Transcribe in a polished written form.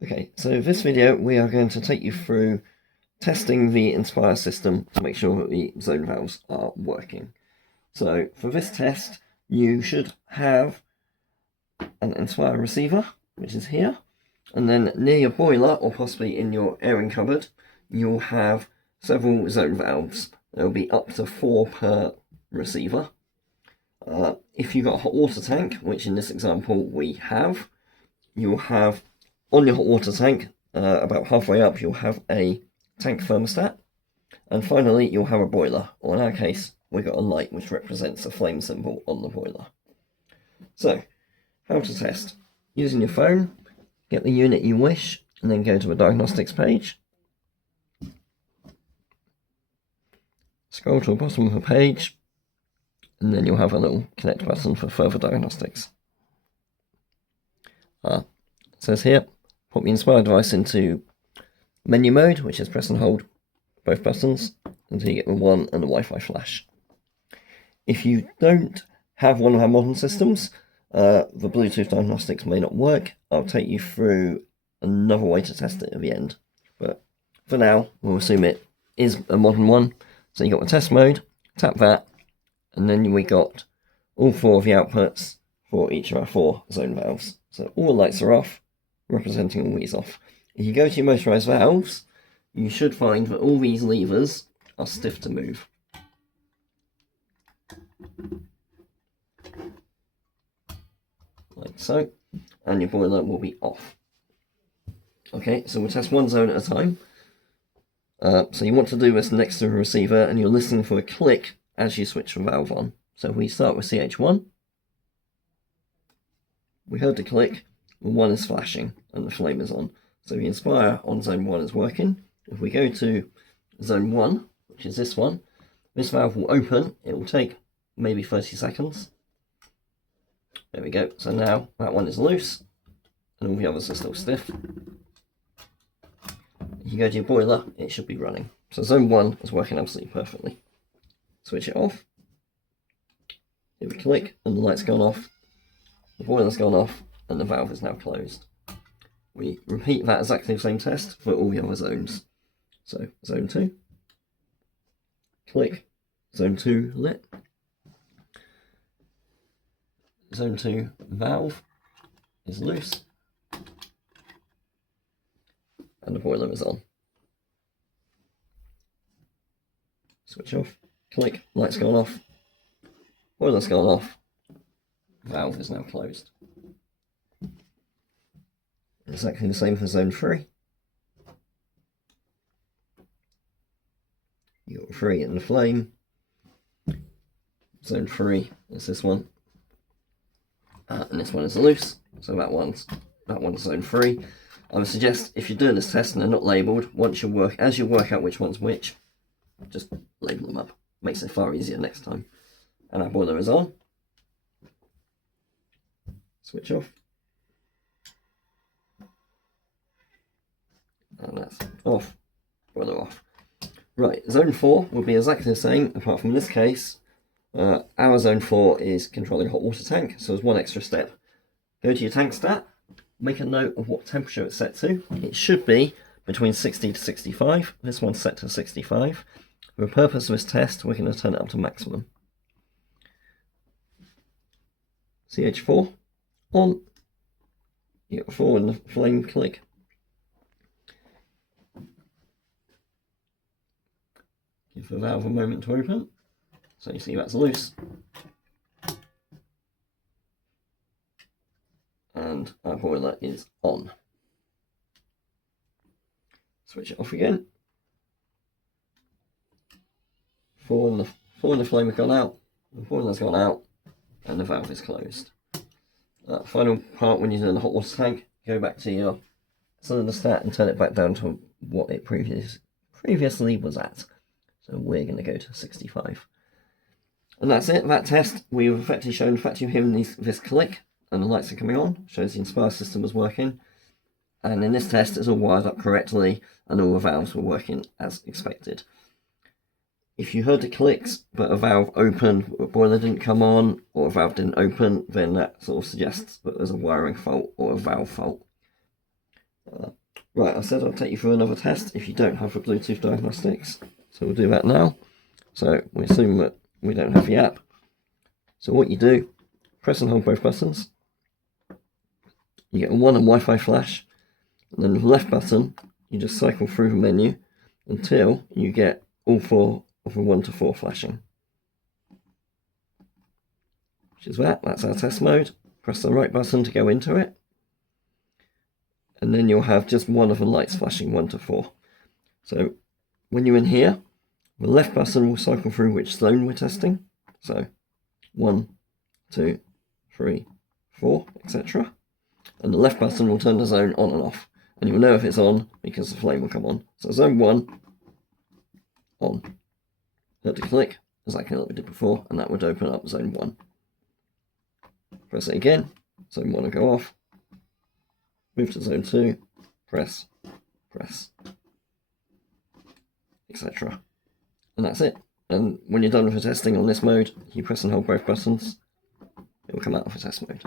Okay, so this video we are going to take you through testing the Inspire system to make sure that the zone valves are working. So for this test, you should have an Inspire receiver, which is here, and then near your boiler, or possibly in your airing cupboard, you'll have several zone valves. There will be up to 4 per receiver. If you've got a hot water tank, which in this example we have, you'll have on your hot water tank, about halfway up, you'll have a tank thermostat, and finally you'll have a boiler, or in our case we've got a light which represents a flame symbol on the boiler. So, how to test? Using your phone, get the unit you wish, and then go to a diagnostics page. Scroll to the bottom of the page, and then you'll have a little connect button for further diagnostics. It says here, put the Inspire device into menu mode, which is press and hold both buttons until you get the one and the Wi-Fi flash. If you don't have one of our modern systems, the Bluetooth diagnostics may not work. I'll take you through another way to test it at the end. But for now, we'll assume it is a modern one. So you got the test mode, tap that, and then we got all 4 of the outputs for each of our 4 zone valves. So all the lights are off, representing all these off. If you go to your motorized valves, you should find that all these levers are stiff to move. Like so, and your boiler will be off. Okay, so we'll test one zone at a time. So you want to do this next to the receiver, and you're listening for a click as you switch the valve on. So if we start with CH1, we heard the click, the 1 is flashing and the flame is on. So the Inspire on zone 1 is working. If we go to zone 1, which is this one, this valve will open. It will take maybe 30 seconds. There we go. So now that one is loose and all the others are still stiff. If you go to your boiler, it should be running. So zone 1 is working absolutely perfectly. Switch it off. Hit the click and the light's gone off. The boiler's gone off and the valve is now closed. We repeat that exactly the same test for all the other zones. So zone 2, click, zone 2 lit, zone 2 valve is loose, and the boiler is on. Switch off, click, light's gone off, boiler's gone off, valve is now closed. Exactly the same for zone 3. You got 3 in the flame. Zone 3 is this one. And this one is loose. So that one's zone 3. I would suggest if you're doing this test and they're not labelled, as you work out which one's which, just label them up. Makes it far easier next time. And our boiler is on. Switch off. And that's off, boiler off. Right, zone 4 will be exactly the same, apart from in this case, our zone 4 is controlling a hot water tank, so there's one extra step. Go to your tank stat, make a note of what temperature it's set to. It should be between 60 to 65. This one's set to 65. For the purpose of this test, we're going to turn it up to maximum. CH4 on. You got 4 in the flame, click. Give the valve a moment to open. So you see that's loose. And our boiler is on. Switch it off again. 4 in the flame have gone out, the boiler's gone out, and the valve is closed. Final part, when you're doing the hot water tank, go back to your cylinder stat and turn it back down to what it previously was at. So we're going to go to 65. And that's it, that test. We've effectively shown the fact you're hearing this click and the lights are coming on. Shows the Inspire system was working. And in this test, it's all wired up correctly and all the valves were working as expected. If you heard the clicks but a valve opened, a boiler didn't come on, or a valve didn't open, then that sort of suggests that there's a wiring fault or a valve fault. Right, I said I'll take you through another test if you don't have the Bluetooth diagnostics. So we'll do that now. So we assume that we don't have the app. So what you do, press and hold both buttons. You get a 1 and Wi-Fi flash. And then with the left button, you just cycle through the menu until you get all 4 of the 1 to 4 flashing. Which is that's our test mode. Press the right button to go into it. And then you'll have just one of the lights flashing 1 to 4. So when you're in here, the left button will cycle through which zone we're testing. So 1, 2, 3, 4, etc. And the left button will turn the zone on and off. And you'll know if it's on because the flame will come on. So zone 1, on. Hit the click, exactly like we did before, and that would open up zone 1. Press it again, zone 1 will go off. Move to zone 2, press, etc. And that's it. And when you're done with the testing on this mode, you press and hold both buttons, it will come out of the test mode.